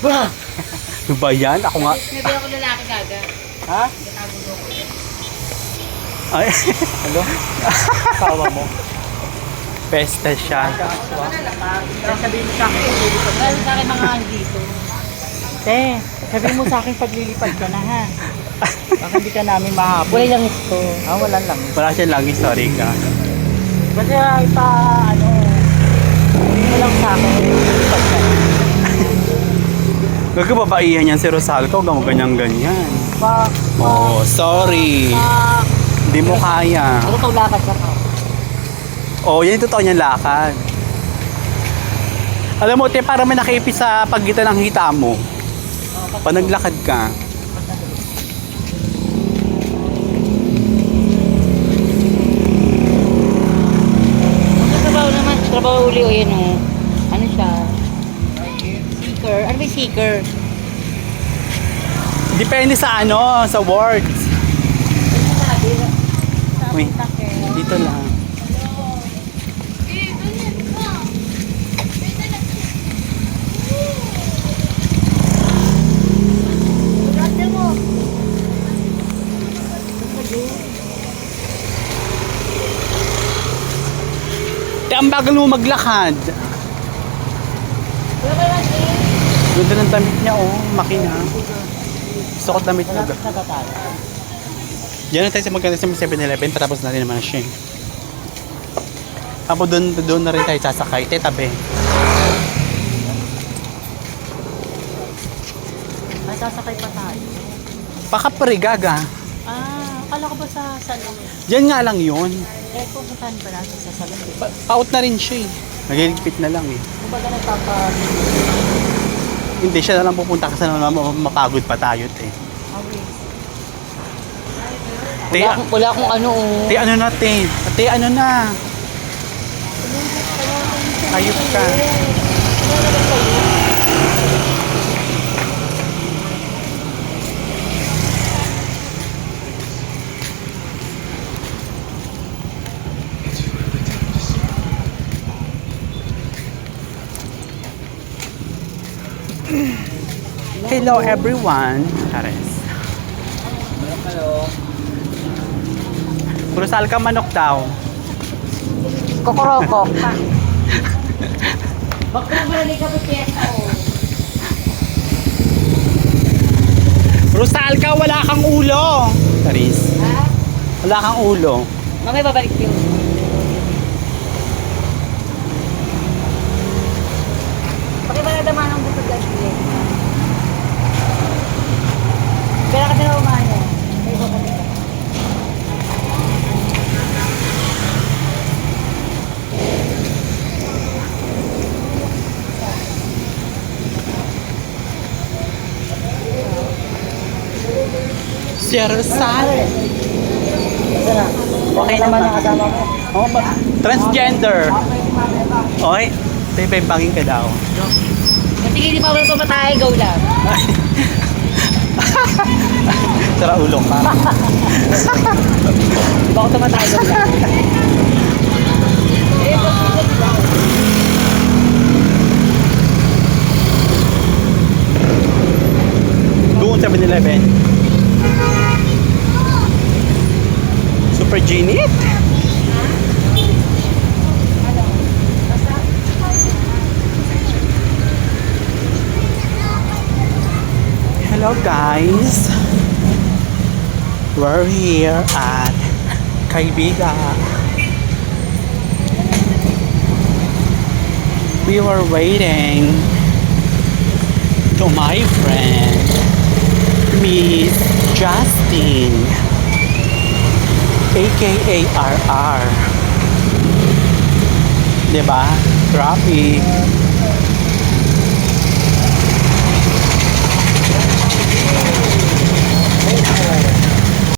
Bah! Ano ba yan? Ako nga. Hindi ako lalaki gaga. Ha? Ay. Hello? Tawa mo. Pesta siya. Sabihin mo sa akin, Lalo sa akin mga dito. sabihin mo sa akin paglilipad ka na ha. Baka hindi ka namin mahabol. Wala lang ito. Wala lang. Wala siya lagi, sorry ka. Basta sabihin mo lang sa akin, paglilipad ka na. Gagababaihan yan si Rosalco, huwag mo ganyan-ganyan. Pak, Oh, sorry. Hindi mo kaya. Ano ito lakad ka ka? Oh, yan yung totoo niyang lakad. Alam mo, te, para may nakaipis sa pagitan ng hita mo. Pag naglakad ka. Ang trabaho naman, trabaho uli o yan o. Ano siya? Seeker. Ano ba yung seeker? Depende sa ano, sa words. Uy, dito lang. Te, ang bagal mo maglakad. Ganda ng damit niya, oh. Makina. Gusto ko damit na. Diyan na tayo sa magkano sa 7-Eleven, tapos na rin naman siya. Tapos doon na rin tayo sasakay. Te, tabi. Ay, sasakay pa tayo. Baka gaga. Akala ko ba sa salon? Diyan nga lang yun. Kung saan ba natin sa salon? Out na rin siya eh. Nagiligpit na lang eh. Kung baga Hindi siya na lang pupunta kasi naman mapagod pa tayo, te. Te, Wala akong ano o. te, ano na, te? Te, ano na? Ayop ka. Hello everyone. Chares. Puro salka manok daw. Kokoroko. Magkabalali ka po piyesta o. Rosalka, wala kang ulo. Charis. Ha? Wala kang ulo. Mamaya babalik yun. Pakibaladama ng bukod guys. Kaya ka din umano. May babalik ka. Si Rosal. Okay naman ang kasama ko. Oh, transgender. Oy, pipipagin ka daw. Sige, di pa wala pa matay. Go lang. Sara ulong ka. Di ba ako tumatay? Go lang. Doon 7-Eleven. Super Genit. Hello guys. We're here at Kaibiga. We were waiting to my friend Miss Justine, aka RR. Diba? Traffic.